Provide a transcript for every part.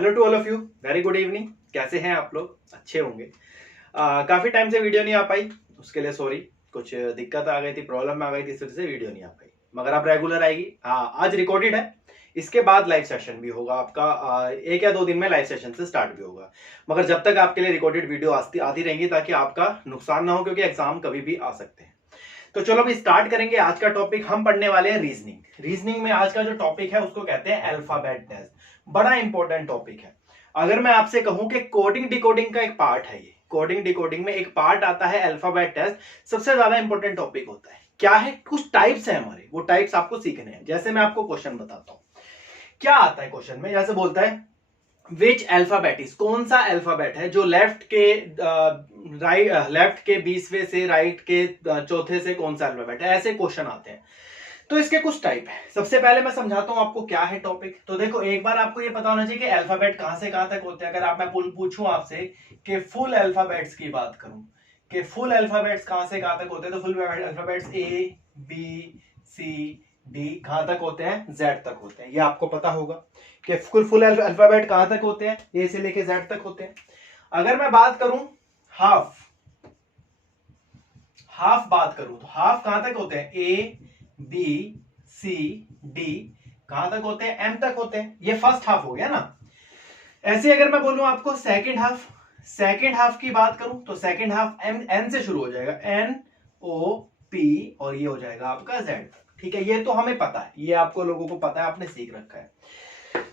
Hello to all of you, very good evening. कैसे हैं आप लोग? अच्छे होंगे। काफी टाइम से वीडियो नहीं आ पाई, उसके लिए सॉरी। कुछ दिक्कत आ गई थी, प्रॉब्लम आ गई थी, इस वजह से वीडियो नहीं आ पाई, मगर अब रेगुलर आएगी। आज रिकॉर्डेड है, इसके बाद लाइव सेशन भी होगा आपका। 1 या 2 दिन में लाइव सेशन से स्टार्ट भी होगा, मगर जब तक आपके लिए रिकॉर्डेड वीडियो आती रहेंगी ताकि आपका नुकसान ना हो, क्योंकि एग्जाम कभी भी आ सकते हैं। तो चलो अभी स्टार्ट करेंगे। आज का टॉपिक हम पढ़ने वाले हैं रीजनिंग। रीजनिंग में आज का जो टॉपिक है उसको कहते हैं अल्फाबेट टेस्ट। बड़ा इंपॉर्टेंट टॉपिक है। अगर मैं आपसे कहूं कि कोडिंग डिकोडिंग का एक पार्ट है, ये कोडिंग डिकोडिंग में एक पार्ट आता है अल्फाबेट टेस्ट, सबसे ज्यादा इंपॉर्टेंट टॉपिक होता है। क्या है? कुछ टाइप्स है हमारे, वो टाइप्स आपको सीखने हैं। जैसे मैं आपको क्वेश्चन बताता हूं, क्या आता है क्वेश्चन में। जैसे बोलता है विच अल्फाबेट इज, कौन सा अल्फाबेट है जो लेफ्ट के 20वें से राइट के चौथे से कौन सा अल्फाबेट है, ऐसे क्वेश्चन आते हैं। तो इसके कुछ टाइप है। सबसे पहले मैं समझाता हूं आपको क्या है टॉपिक। तो देखो, एक बार आपको ये पता होना चाहिए कि अल्फाबेट कहां से कहां तक होते हैं। अगर मैं पूछूं आपसे कि फुल अल्फाबेट्स की बात करूं कि फुल अल्फाबेट्स कहां से कहां तक होते हैं, तो full alphabets A B C D कहां तक होते हैं? जेड तक होते हैं। ये आपको पता होगा कि फुल अल्फाबेट कहां तक होते हैं, ए से लेके जेड तक होते हैं। अगर मैं बात करूं हाफ बात करूं तो हाफ कहां तक होते हैं? ए बी सी डी कहां तक होते हैं? एम तक होते हैं। ये फर्स्ट हाफ हो गया ना। ऐसे अगर मैं बोलूं आपको सेकेंड हाफ की बात करूं तो सेकेंड हाफ एन से शुरू हो जाएगा, एन ओ पी, और ये हो जाएगा आपका जेड तक। ठीक है, ये तो हमें पता है, ये आपको लोगों को पता है, आपने सीख रखा है।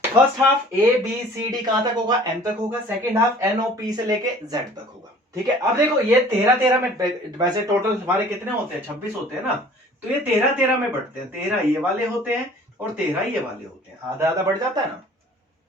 First half A B C D कहां तक होगा? एम तक होगा। Second half N O P से लेके जेड तक होगा। ठीक है, अब देखो ये 13 में, वैसे टोटल हमारे कितने होते हैं? 26 होते हैं ना। तो ये 13 में बढ़ते हैं। 13 ये वाले होते हैं और 13 ये वाले होते हैं, आधा आधा बढ़ जाता है ना।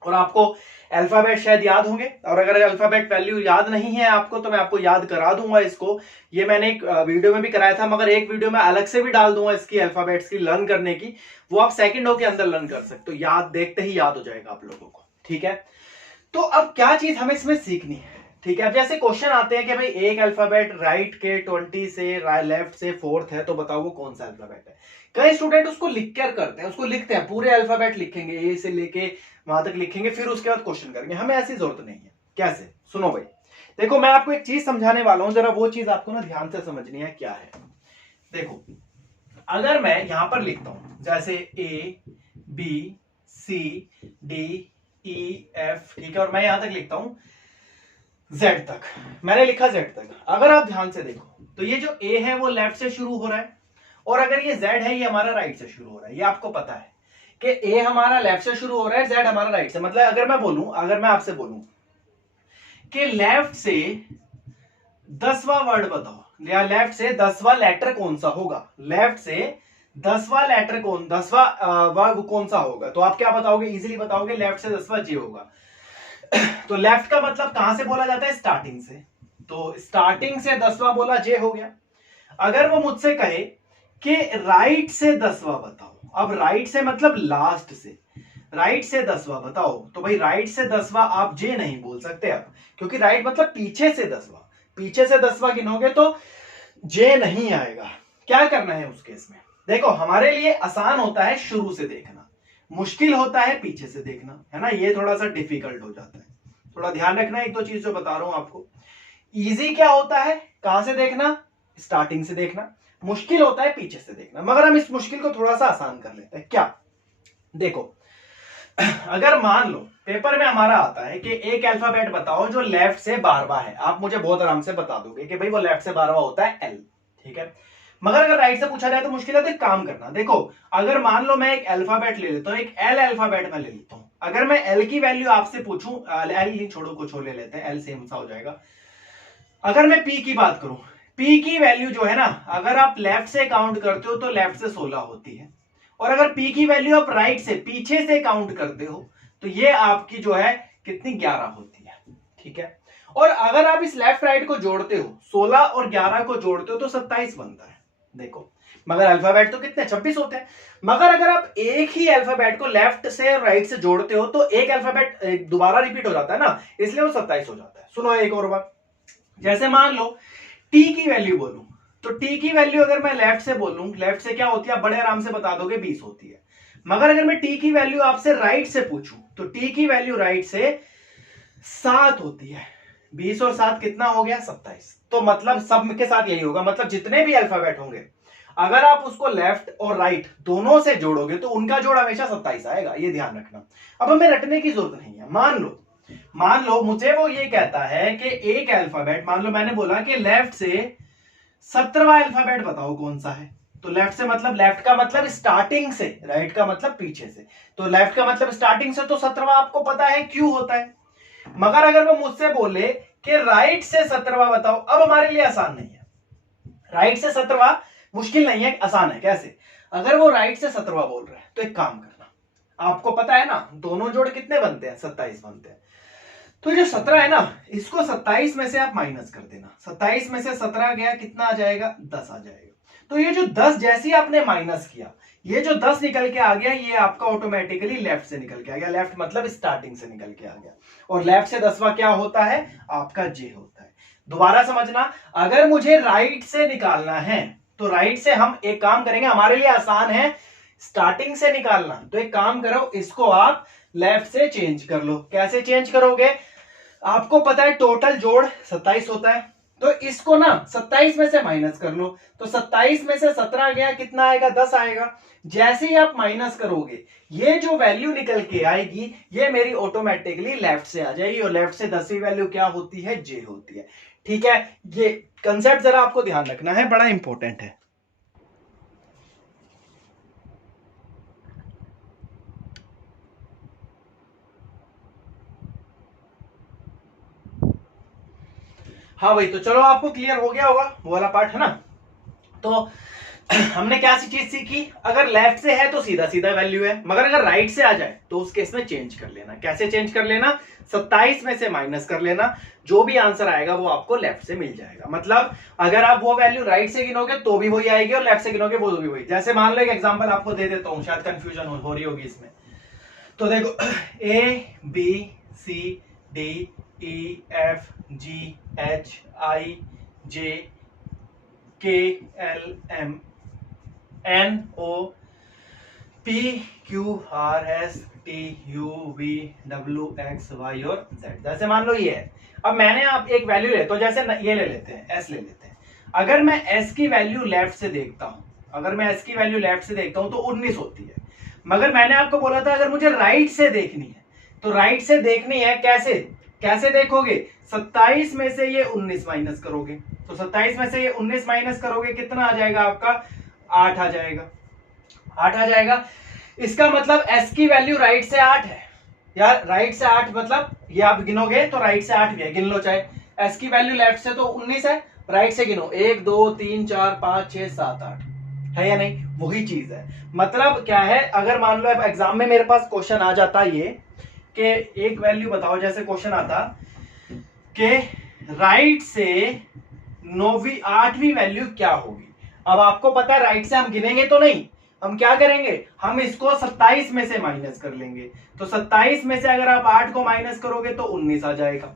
और आपको अल्फाबेट शायद याद होंगे, और अगर अल्फाबेट वैल्यू याद नहीं है आपको तो मैं आपको याद करा दूंगा इसको। ये मैंने एक वीडियो में भी कराया था, मगर एक वीडियो में अलग से भी डाल दूंगा इसकी अल्फाबेट्स की लर्न करने की। वो आप सेकंडों के अंदर लर्न कर सकते हो, याद देखते ही याद हो जाएगा आप लोगों को। ठीक है, तो अब क्या चीज हमें इसमें सीखनी है। ठीक है, अब जैसे क्वेश्चन आते हैं कि भाई एक अल्फाबेट राइट के 20 से लेफ्ट से 4th है, तो बताओ वो कौन सा अल्फाबेट है। कई स्टूडेंट उसको लिख कर करते हैं, उसको लिखते हैं, पूरे अल्फाबेट लिखेंगे, ए से लेके वहां तक लिखेंगे, फिर उसके बाद क्वेश्चन करेंगे। हमें ऐसी जरूरत नहीं है। कैसे? सुनो भाई, देखो मैं आपको एक चीज समझाने वाला हूं, जरा वो चीज आपको ना ध्यान से समझनी है। क्या है? देखो, अगर मैं यहां पर लिखता हूं जैसे A B C D E F, ठीक है, और मैं यहां तक लिखता हूं जेड तक, मैंने लिखा जेड तक। अगर आप ध्यान से देखो तो ये जो ए है वो लेफ्ट से शुरू हो रहा है, और अगर ये जेड है ये हमारा राइट से शुरू हो रहा है। ये आपको पता है कि ए हमारा लेफ्ट से शुरू हो रहा है, जेड हमारा राइट से। मतलब अगर मैं आपसे बोलूं कि लेफ्ट से 10वां वर्ड बताओ, या लेफ्ट से 10वां लेटर कौन सा होगा, लेफ्ट से 10वां लेटर 10वां वर्ड कौन सा होगा, तो आप क्या बताओगे? इजीली बताओगे, लेफ्ट से 10वां जे होगा। तो लेफ्ट का मतलब कहां से बोला जाता है? स्टार्टिंग से। तो स्टार्टिंग से 10वां बोला, जे हो गया। अगर वो मुझसे कहे कि राइट से 10वां बताओ, अब राइट से मतलब लास्ट से, राइट से 10वां बताओ, तो भाई राइट से 10वां आप जे नहीं बोल सकते अब, क्योंकि राइट मतलब पीछे से 10वां, पीछे से 10वां गिनोगे तो जे नहीं आएगा। क्या करना है उस केस में? देखो, हमारे लिए आसान होता है शुरू से देखना, मुश्किल होता है पीछे से देखना, है ना। ये थोड़ा सा डिफिकल्ट हो जाता है, थोड़ा ध्यान रखना। एक दो चीज जो बता रहा हूं आपको, इजी क्या होता है? कहां से देखना? स्टार्टिंग से देखना। मुश्किल होता है पीछे से देखना। मगर हम इस मुश्किल को थोड़ा सा आसान कर लेते हैं। क्या? देखो, अगर मान लो पेपर में हमारा आता है कि एक अल्फाबेट बताओ जो लेफ्ट से 12वां है, आप मुझे बहुत आराम से बता दोगे कि भाई वो लेफ्ट से 12वां होता है एल। ठीक है, मगर अगर राइट से पूछा जाए तो मुश्किल है। तो एक काम करना, देखो, अगर मान लो मैं एक अल्फाबेट ले लेता हूं, एक एल अल्फाबेट में ले लेता हूं। अगर मैं एल की वैल्यू आपसे पूछूं, एल ही छोड़ो, कुछ और ले लेते हैं, एल सेम सा हो जाएगा। अगर मैं पी की बात करूं, पी की वैल्यू जो है ना, अगर आप लेफ्ट से काउंट करते हो तो लेफ्ट से 16 होती है, और अगर पी की वैल्यू आप राइट से, पीछे से काउंट करते हो तो ये आपकी जो है कितनी? 11 होती है। ठीक है, और अगर आप इस लेफ्ट राइट को जोड़ते हो, 16 और 11 को जोड़ते हो तो 27 बनता है। देखो, मगर अल्फाबेट तो कितने? 26 होते हैं। मगर अगर आप एक ही अल्फाबेट को लेफ्ट से और राइट से जोड़ते हो तो एक अल्फाबेट दोबारा रिपीट हो जाता है ना, इसलिए वो 27 हो जाता है। सुनो एक और बात, जैसे मान लो टी की वैल्यू बोलूं, तो टी की वैल्यू अगर मैं लेफ्ट से बोलूं, लेफ्ट से क्या होती है? आप बड़े आराम से बता दोगे, 20 होती है। मगर अगर मैं टी की वैल्यू आपसे राइट से पूछूं तो टी की वैल्यू राइट से 7 होती है। 20 और 7 कितना हो गया? 27। तो मतलब सब के साथ यही होगा, मतलब जितने भी अल्फाबेट होंगे अगर आप उसको लेफ्ट और राइट दोनों से जोड़ोगे तो उनका जोड़ हमेशा 27 आएगा, ये ध्यान रखना। अब हमें रटने की जरूरत नहीं है। मान लो मुझे वो ये कहता है कि एक अल्फाबेट, मान लो मैंने बोला कि लेफ्ट से 17वां अल्फाबेट बताओ कौन सा है। तो लेफ्ट से मतलब, लेफ्ट का मतलब स्टार्टिंग से, राइट का मतलब पीछे से। तो लेफ्ट का मतलब स्टार्टिंग से, तो 17वां आपको पता है क्यू होता है। मगर अगर वो मुझसे बोले कि राइट से 17वां बताओ, अब हमारे लिए आसान नहीं है। राइट से 17वां मुश्किल नहीं है, आसान है। कैसे? अगर वो राइट से 17वां बोल रहा है तो एक काम करना, आपको पता है ना दोनों जोड़ कितने बनते हैं? 27 बनते हैं। तो जो 17 है ना, इसको 27 में से आप माइनस कर देना। 27 में से 17 गया, कितना आ जाएगा? 10 आ जाएगा। तो ये जो 10 जैसे ही आपने माइनस किया, ये जो 10 निकल के आ गया, ये आपका ऑटोमेटिकली लेफ्ट से निकल के आ गया। लेफ्ट मतलब स्टार्टिंग से निकल के आ गया। और लेफ्ट से 10वां क्या होता है? आपका जे होता है। दोबारा समझना, अगर मुझे राइट से निकालना है तो राइट से हम एक काम करेंगे, हमारे लिए आसान है स्टार्टिंग से निकालना। तो एक काम करो, इसको आप लेफ्ट से चेंज कर लो। कैसे चेंज करोगे? आपको पता है टोटल जोड़ 27 होता है, तो इसको ना 27 में से माइनस कर लो। तो 27 में से 17 गया, कितना आएगा? 10 आएगा। जैसे ही आप माइनस करोगे, ये जो वैल्यू निकल के आएगी ये मेरी ऑटोमेटिकली लेफ्ट से आ जाएगी। और लेफ्ट से 10वीं वैल्यू क्या होती है? जे होती है। ठीक है, ये कंसेप्ट जरा आपको ध्यान रखना है, बड़ा इंपॉर्टेंट है। हाँ भाई, तो चलो आपको क्लियर हो गया होगा वो वाला पार्ट, है ना। तो हमने क्या सी चीज सीखी? अगर लेफ्ट से है तो सीधा सीधा वैल्यू है, मगर अगर राइट से आ जाए तो उस केस में चेंज कर लेना। कैसे चेंज कर लेना? 27 में से माइनस कर लेना, जो भी आंसर आएगा वो आपको लेफ्ट से मिल जाएगा। मतलब अगर आप वो वैल्यू राइट से गिनोगे तो भी वही आएगी और लेफ्ट से गिनोगे वो भी वही। जैसे मान लो एक एग्जांपल आपको दे देता हूं, शायद कंफ्यूजन हो रही होगी इसमें। तो देखो, ABCDEFGHIJKLMNOPQRSTUVWXY और Z। जैसे मान लो ये है। अब मैंने आप एक वैल्यू ले, तो जैसे ये ले लेते हैं, S ले लेते हैं। अगर मैं S की वैल्यू लेफ्ट से देखता हूं, अगर मैं S की वैल्यू लेफ्ट से देखता हूं तो 19 होती है। मगर मैंने आपको बोला था अगर मुझे राइट से देखनी है, तो राइट से देखनी है कैसे? कैसे देखोगे? 27 में से ये 19 माइनस करोगे। तो 27 में से ये 19 माइनस करोगे, कितना आ जाएगा आपका? 8 आ जाएगा। 8 आ जाएगा। इसका मतलब S की वैल्यू राइट से 8 है यार। राइट से 8 मतलब ये आप गिनोगे तो राइट से 8 भी है, गिन लो चाहे। S की वैल्यू लेफ्ट से तो 19 है, राइट से गिनो 1 2 3 4 5 6 7 8 है या नहीं? वही चीज है। मतलब क्या है, अगर मान लो एग्जाम में मेरे पास क्वेश्चन आ जाता ये कि एक वैल्यू बताओ, जैसे क्वेश्चन आता कि राइट से 9वीं 8वीं वैल्यू क्या होगी। अब आपको पता है राइट से हम गिनेंगे तो नहीं, हम क्या करेंगे? हम इसको 27 में से माइनस कर लेंगे। तो 27 में से अगर आप 8 को माइनस करोगे तो 19 आ जाएगा,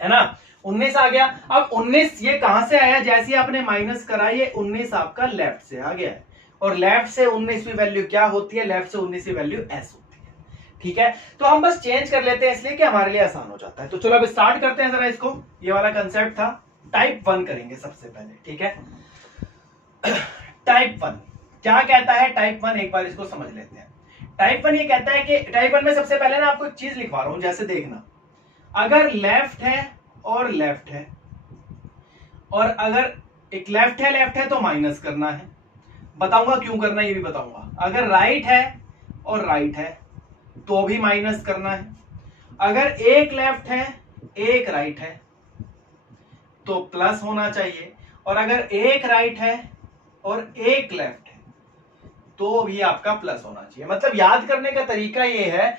है ना। 19 आ गया। अब 19 ये कहां से आया? जैसे आपने माइनस करा, ये 19 आपका लेफ्ट से आ गया है। और लेफ्ट से 19वीं वैल्यू क्या होती है? लेफ्ट से 19वीं वैल्यू S होती है। ठीक है, तो हम बस चेंज कर लेते हैं इसलिए कि हमारे लिए आसान हो जाता है। तो चलो अब स्टार्ट करते हैं जरा इसको। ये वाला कंसेप्ट था, टाइप 1 करेंगे सबसे पहले। ठीक है, टाइप 1 क्या कहता है? टाइप 1 एक बार इसको समझ लेते हैं। टाइप 1 ये कहता है कि टाइप 1 में सबसे पहले ना आपको एक चीज लिखवा रहा हूं, जैसे देखना, अगर लेफ्ट है और लेफ्ट है, और अगर एक लेफ्ट है तो माइनस करना है। बताऊंगा क्यों करना, ये भी बताऊंगा। अगर राइट है और राइट है तो भी माइनस करना है। अगर एक लेफ्ट है एक राइट है तो प्लस होना चाहिए। और अगर एक राइट है और एक लेफ्ट है तो भी आपका प्लस होना चाहिए। मतलब याद करने का तरीका ये है,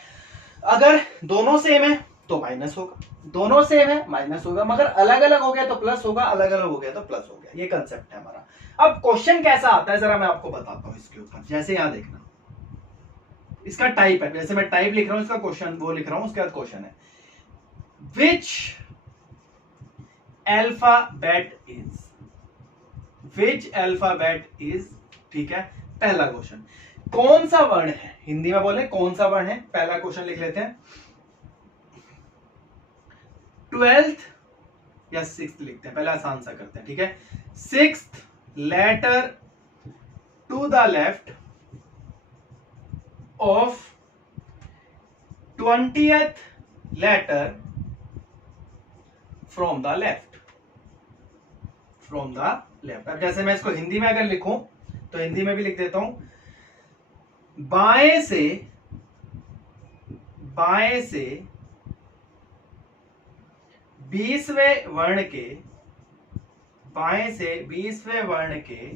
अगर दोनों सेम है तो माइनस होगा, दोनों सेम है माइनस होगा, मगर अलग अलग हो गया तो प्लस होगा, अलग अलग हो गया तो प्लस हो गया। ये कंसेप्ट है हमारा। अब क्वेश्चन कैसा आता है जरा मैं आपको बताता हूं इसके ऊपर। जैसे यहां देखना, इसका टाइप है, जैसे मैं टाइप लिख रहा हूं, इसका क्वेश्चन वो लिख रहा हूं, उसके बाद क्वेश्चन है which alphabet is, which alphabet is. ठीक है, पहला क्वेश्चन, कौन सा वर्ण है, हिंदी में बोले कौन सा वर्ण है। पहला क्वेश्चन लिख लेते हैं, 12th या 6th लिखते हैं, पहले आसान सा करते हैं, ठीक है। 6th letter to the left of 20th letter from the left, from the left. अब जैसे मैं इसको हिंदी में अगर लिखूं तो हिंदी में भी लिख देता हूं, बाएं से 20वें वर्ण के, बाएं से 20वें वर्ण के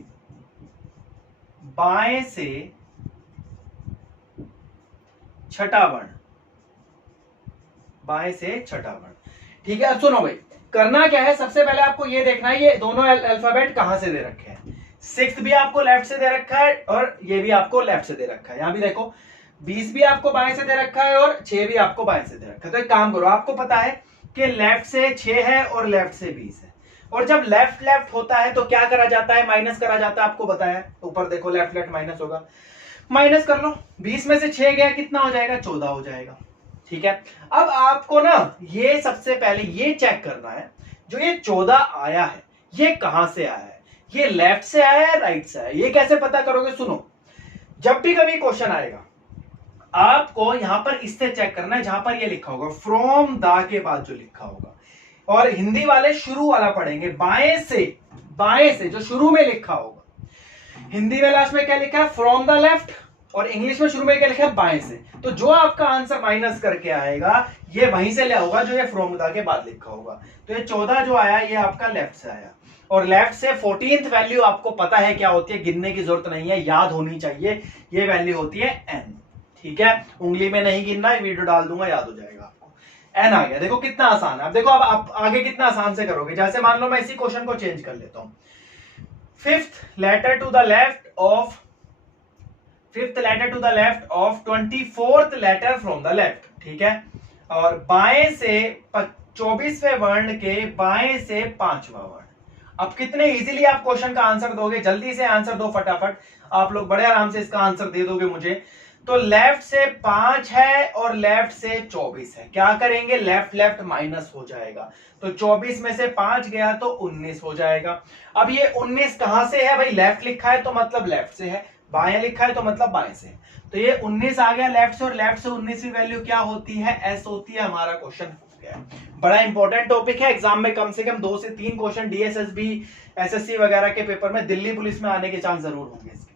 बाएं से छठा वर्ण, बाएं से छठा वर्ण, ठीक है। अब सुनो भाई, करना क्या है, सबसे पहले आपको ये देखना है ये दोनों अल्फाबेट कहां से दे रखे हैं। 6th भी आपको लेफ्ट से दे रखा है और ये भी आपको लेफ्ट से दे रखा है। यहां भी देखो 20 भी आपको बाएं से दे रखा है और 6 भी आपको बाएं से दे रखा है। तो एक काम करो, आपको पता है कि लेफ्ट से 6 है और लेफ्ट से 20 है, और जब लेफ्ट लेफ्ट होता है तो क्या करा जाता है, माइनस करा जाता है। आपको बताया ऊपर देखो, लेफ्ट लेफ्ट माइनस होगा, माइनस कर लो। 20 में से 6 गया, कितना हो जाएगा, 14 हो जाएगा, ठीक है। अब आपको ना ये सबसे पहले ये चेक करना है, जो ये 14 आया है ये कहां से आया है, ये लेफ्ट से आया है राइट से आया है। ये कैसे पता करोगे, सुनो, जब भी कभी क्वेश्चन आएगा आपको यहां पर इससे चेक करना है, जहां पर ये लिखा होगा फ्रॉम द के बाद जो लिखा होगा, और हिंदी वाले शुरू वाला पढ़ेंगे, बाएं से जो शुरू में लिखा होगा। हिंदी में लास्ट में क्या लिखा है, फ्रॉम द लेफ्ट, और इंग्लिश में शुरू में क्या लिखा है, बाएं से। तो जो आपका आंसर माइनस करके आएगा ये वहीं से लिया होगा जो ये फ्रॉम द के बाद लिखा होगा। तो ये 14 जो आया ये आपका लेफ्ट से आया, और लेफ्ट से 14th वैल्यू आपको पता है क्या होती है, गिनने की जरूरत नहीं है, याद होनी चाहिए, ये वैल्यू होती है n, ठीक है। उंगली में नहीं गिनना, वीडियो डाल दूंगा, याद हो जाएगा आपको। n आ गया, देखो कितना आसान है। अब देखो अब आप आगे कितना आसान से करोगे, जैसे मान लो मैं इसी क्वेश्चन को चेंज कर लेता हूं, 5th letter to the left of 24th letter from the left, ठीक है। और बाएं से 24वें वर्ण के बाएं से 5वां वर्ण। अब कितने इजीली आप क्वेश्चन का आंसर दोगे, जल्दी से आंसर दो फटाफट, आप लोग बड़े आराम से इसका आंसर दे दोगे मुझे। तो लेफ्ट से 5 है और लेफ्ट से 24 है, क्या करेंगे, लेफ्ट लेफ्ट माइनस हो जाएगा, तो 24 में से 5 गया तो 19 हो जाएगा। अब ये 19 कहां से है भाई, लेफ्ट लिखा है तो मतलब लेफ्ट से है, बाएं लिखा है तो मतलब बाएं से है, तो ये 19 आ गया लेफ्ट से, और लेफ्ट से 19 की वैल्यू क्या होती है, एस होती है। हमारा क्वेश्चन हो गया। बड़ा इंपॉर्टेंट टॉपिक है, एग्जाम में कम से कम 2 से 3 क्वेश्चन डीएसएसबी एसएससी वगैरह के पेपर में, दिल्ली पुलिस में आने के चांस जरूर होंगे इसके,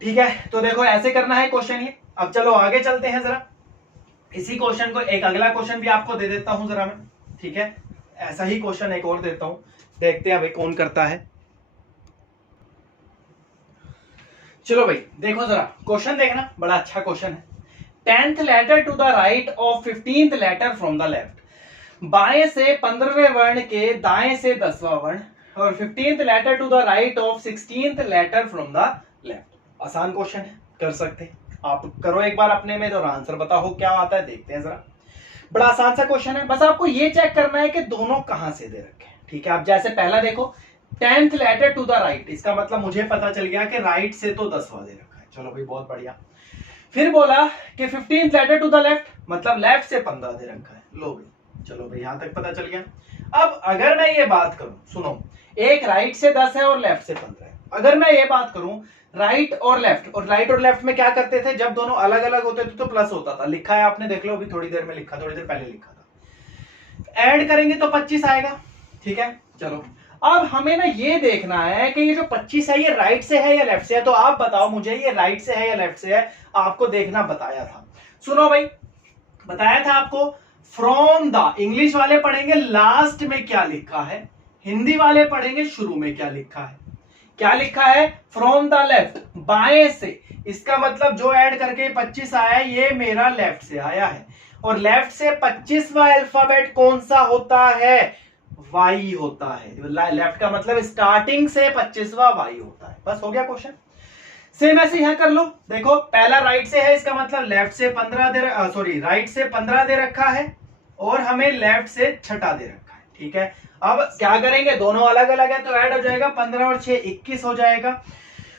ठीक है। तो देखो ऐसे करना है क्वेश्चन ये। अब चलो आगे चलते हैं जरा, इसी क्वेश्चन को एक अगला क्वेश्चन भी आपको दे देता हूं जरा मैं, ठीक है। ऐसा ही क्वेश्चन एक और देता हूं, देखते हैं भाई कौन करता है। चलो भाई देखो जरा क्वेश्चन देखना, बड़ा अच्छा क्वेश्चन है। 10th letter to the right of 15th letter from the left, बाएं से 15वें वर्ण के दाएं से 10वां वर्ण, और 15th letter to the right of 16th letter from the left. आसान क्वेश्चन है, कर सकते हैं आप, करो एक बार अपने में और आंसर बताओ क्या आता है, देखते हैं जरा। बड़ा आसान सा क्वेश्चन है, बस आपको ये चेक करना है कि दोनों कहां से दे रखे हैं, ठीक है। आप जैसे पहला देखो 10th letter to the right, इसका मतलब मुझे पता चल गया कि राइट से तो 10वां दे रखा है, चलो भाई बहुत बढ़िया। फिर बोला कि 15th letter to the left, मतलब लेफ्ट से 15 दे रखा है, लो भाई चलो भाई यहां तक पता चल गया। अब अगर मैं ये बात करूं, सुनो, एक राइट से 10 है और लेफ्ट से 15 है। अगर मैं ये बात करूं राइट और लेफ्ट, और राइट और लेफ्ट में क्या करते थे, जब दोनों अलग अलग होते थे तो प्लस होता था, लिखा है आपने देख लो, अभी थोड़ी देर में लिखा, थोड़ी देर पहले लिखा था। ऐड करेंगे तो 25 आएगा, ठीक है। चलो अब हमें ना ये देखना है कि ये जो 25 है ये राइट से है या लेफ्ट से है, तो आप बताओ मुझे ये राइट से है या लेफ्ट से है, आपको देखना बताया था। सुनो भाई, बताया था आपको फ्रॉम द, इंग्लिश वाले पढ़ेंगे लास्ट में क्या लिखा है, हिंदी वाले पढ़ेंगे शुरू में क्या लिखा है। क्या लिखा है, फ्रॉम द लेफ्ट, बाएं से, इसका मतलब जो ऐड करके 25 आया ये मेरा लेफ्ट से आया है, और लेफ्ट से 25वां अल्फाबेट कौन सा होता है, वाई होता है। लेफ्ट का मतलब स्टार्टिंग से 25वां वाई होता है। बस हो गया क्वेश्चन। सेम ऐसे यहां कर लो, देखो पहला राइट से है, इसका मतलब लेफ्ट से 15 दे, सॉरी राइट से 15 दे रखा है, और हमें लेफ्ट से 6 दे रखा है, ठीक है। अब क्या करेंगे, दोनों अलग अलग है तो ऐड हो जाएगा, 15 और 6 21 हो जाएगा।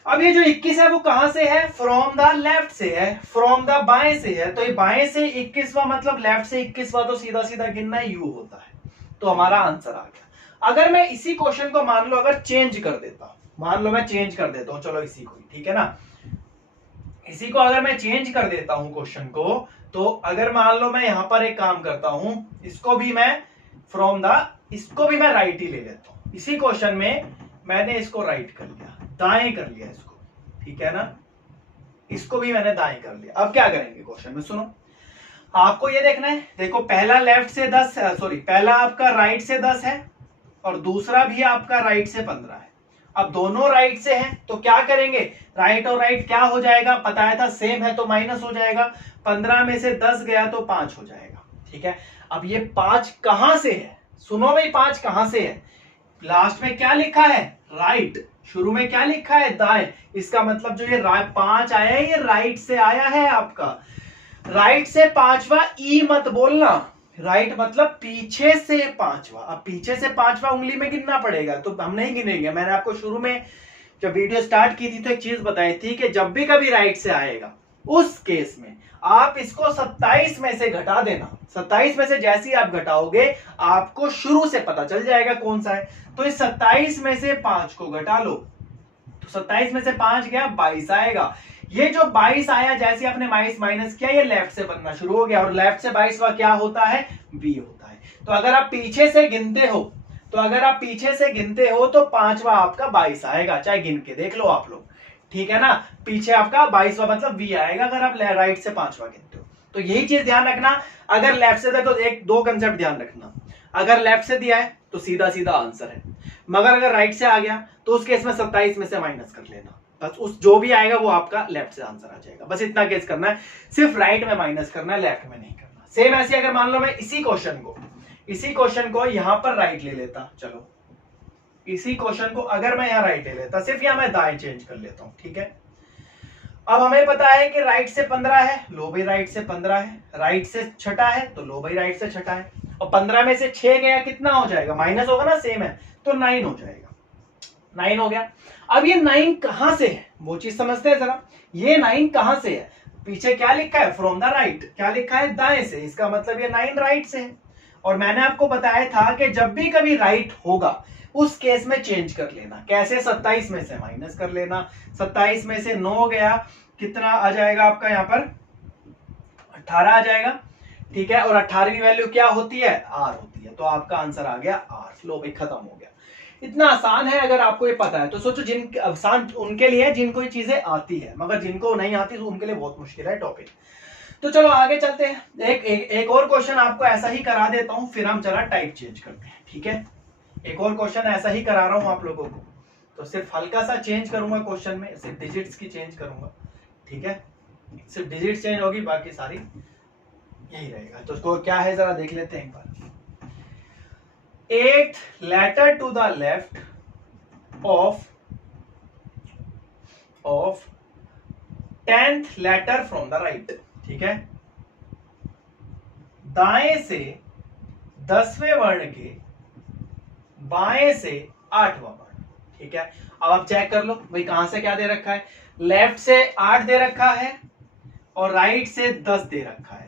अब ये जो 21 है वो कहां से है, फ्रॉम द लेफ्ट से है, फ्रॉम द बाएं से है, तो ये बाएं से 21वां मतलब लेफ्ट से 21वां, तो सीधा सीधा गिनना यू होता है, तो हमारा आंसर आ गया। अगर मैं इसी क्वेश्चन को मान लो अगर चेंज कर देता हूं, मान लो मैं चेंज कर देता हूं, चलो इसी को, ठीक है ना, इसी को अगर मैं चेंज कर देता हूं क्वेश्चन को, तो अगर मान लो मैं यहां पर एक काम करता हूं, इसको भी मैं फ्रॉम द, इसको भी मैं राइट ही ले लेता हूं, इसी क्वेश्चन में मैंने इसको राइट कर लिया, दाएं कर लिया इसको, ठीक है ना, इसको भी मैंने दाएं कर लिया। अब क्या करेंगे क्वेश्चन में, सुनो, आपको ये देखना है, देखो पहला लेफ्ट से 10, सॉरी पहला आपका राइट से 10 है और दूसरा भी आपका राइट से 15 है। अब दोनों राइट से हैं तो क्या करेंगे, राइट और राइट क्या हो जाएगा, पता था सेम है तो माइनस हो जाएगा, 15 में से 10 गया तो 5 हो जाएगा, ठीक है। अब ये 5 कहां से है, सुनो भाई 5 कहां से है, लास्ट में क्या लिखा है, राइट, शुरू में क्या लिखा है, दाएं, इसका मतलब जो ये 5 आया है ये राइट से आया है आपका, राइट से 5वां, ई मत बोलना, राइट मतलब पीछे से 5वां, अब पीछे से 5वां उंगली में गिनना पड़ेगा, तो हम नहीं गिनेंगे। मैंने आपको शुरू में जब वीडियो स्टार्ट की थी तो एक चीज बताई थी कि जब भी कभी राइट से आएगा उस केस में आप इसको 27 में से घटा देना, 27 में से जैसे ही आप घटाओगे आपको शुरू से पता चल जाएगा कौन सा है, तो इस 27 में से 5 को घटा लो, तो 27 में से 5 गया 22 आएगा। ये जो 22 आया जैसे आपने माइनस किया ये लेफ्ट से बनना शुरू हो गया, और लेफ्ट से 22वां क्या होता है, बी होता है। तो अगर आप पीछे से गिनते हो, तो अगर आप पीछे से गिनते हो तो 5वां आपका 22 आएगा, चाहे गिन के देख लो आप लोग, ठीक है ना, पीछे आपका 22वां मतलब बी आएगा अगर आप राइट से 5वां गिनते हो। तो यही चीज ध्यान रखना, अगर लेफ्ट से देखो, एक दो कंसेप्ट ध्यान रखना, अगर लेफ्ट से दिया है तो सीधा सीधा आंसर है, मगर अगर राइट से आ गया तो उस केस में 27 में से माइनस कर लेना, बस उस जो भी आएगा वो आपका लेफ्ट से आंसर आ जाएगा, बस इतना केस करना है, सिर्फ राइट में माइनस करना है, लेफ्ट में नहीं करना। सेम ऐसे अगर मान लो मैं इसी क्वेश्चन को यहां पर राइट ले लेता, चलो इसी क्वेश्चन को अगर मैं यहां राइट ले लेता, सिर्फ यहां मैं दाएं चेंज कर लेता हूं, ठीक है। अब हमें पता है कि राइट से 15 है, लो भाई राइट से 15 है, राइट से छठा है तो लो भाई राइट से छठा है, और 15 में से 6 गया कितना हो जाएगा, माइनस होगा ना, सेम है तो 9 हो जाएगा, 9 हो गया। अब ये 9 कहां से है वो चीज समझते हैं जरा, ये 9 कहां से है, पीछे क्या लिखा है, फ्रॉम द राइट, क्या लिखा है, दाएं से, इसका मतलब ये 9 राइट से है, और मैंने आपको बताया था कि जब भी कभी राइट होगा उस केस में चेंज कर लेना, कैसे, 27 में से माइनस कर लेना, 27 में से 9 गया कितना आ जाएगा आपका यहाँ पर 18 आ जाएगा, ठीक है, और 18वीं वैल्यू क्या होती है, आर होती है, तो आपका आंसर आ गया आर, लो भाई खत्म हो गया। इतना आसान है अगर आपको ये पता है तो, सोचो जिन आसान उनके लिए जिनको ये चीजें आती है, मगर जिनको नहीं आती तो उनके लिए बहुत मुश्किल है टॉपिक। तो चलो आगे चलते हैं, एक और क्वेश्चन आपको ऐसा ही करा देता हूं, फिर हम जरा टाइप चेंज करते हैं, ठीक है। एक और क्वेश्चन ऐसा ही करा रहा हूं आप लोगों को, तो सिर्फ हल्का सा चेंज करूंगा क्वेश्चन में, सिर्फ डिजिट्स की चेंज करूंगा, ठीक है, सिर्फ डिजिट चेंज होगी, बाकी सारी यही रहेगा। तो उसको क्या है जरा देख लेते हैं एक बार, 8th letter to the left of 10th letter from the right, ठीक है, दाएं से 10वें वर्ण के बाएं से 8वां वर्ण, ठीक है। अब आप चेक कर लो भाई कहां से क्या दे रखा है, लेफ्ट से 8 दे रखा है और राइट से 10 दे रखा है,